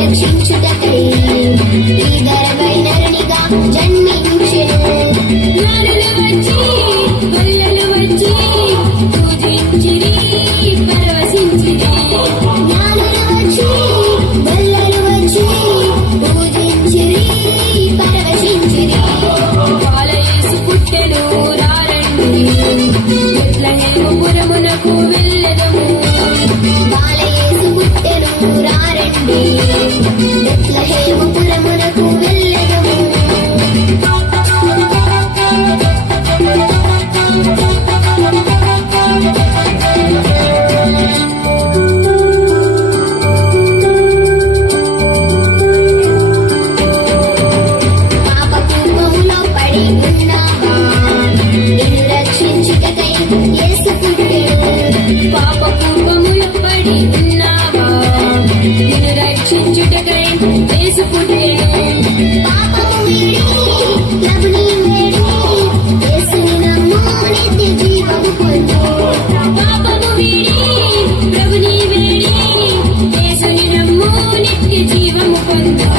రక్షించుటకై ఈ ధరపై నరునిగా జన్మించెను. జ్ఞానులు వచ్చి బల్లలు వచ్చి పూజించిరి పరవశించిరి. జ్ఞానులు వచ్చి బల్లలు వచ్చి పూజించిరి పరవశించిరి. బాలయేసు పుట్టెను రారండి బెత్లెహేముపురమునకు వెళ్ళెదము. బాలయేసు పుట్టెను రారండి బెత్లెహేముపురమునకు వెళ్ళెదము. పాపకూపములో పడి ఉన్నావా నిన్ను రక్షించుటకై యేసు పుట్టెను. పాపకూపములో పడి ఉన్నావా నిన్ను రక్షించుటకై యేసు పుట్టెను. పాపము వీడి ప్రభుని వేడి యేసుని నమ్ము నిత్య జీవము పొందు. పాపము వీడి ప్రభుని వేడి యేసుని నమ్ము నిత్య జీవము పొందు.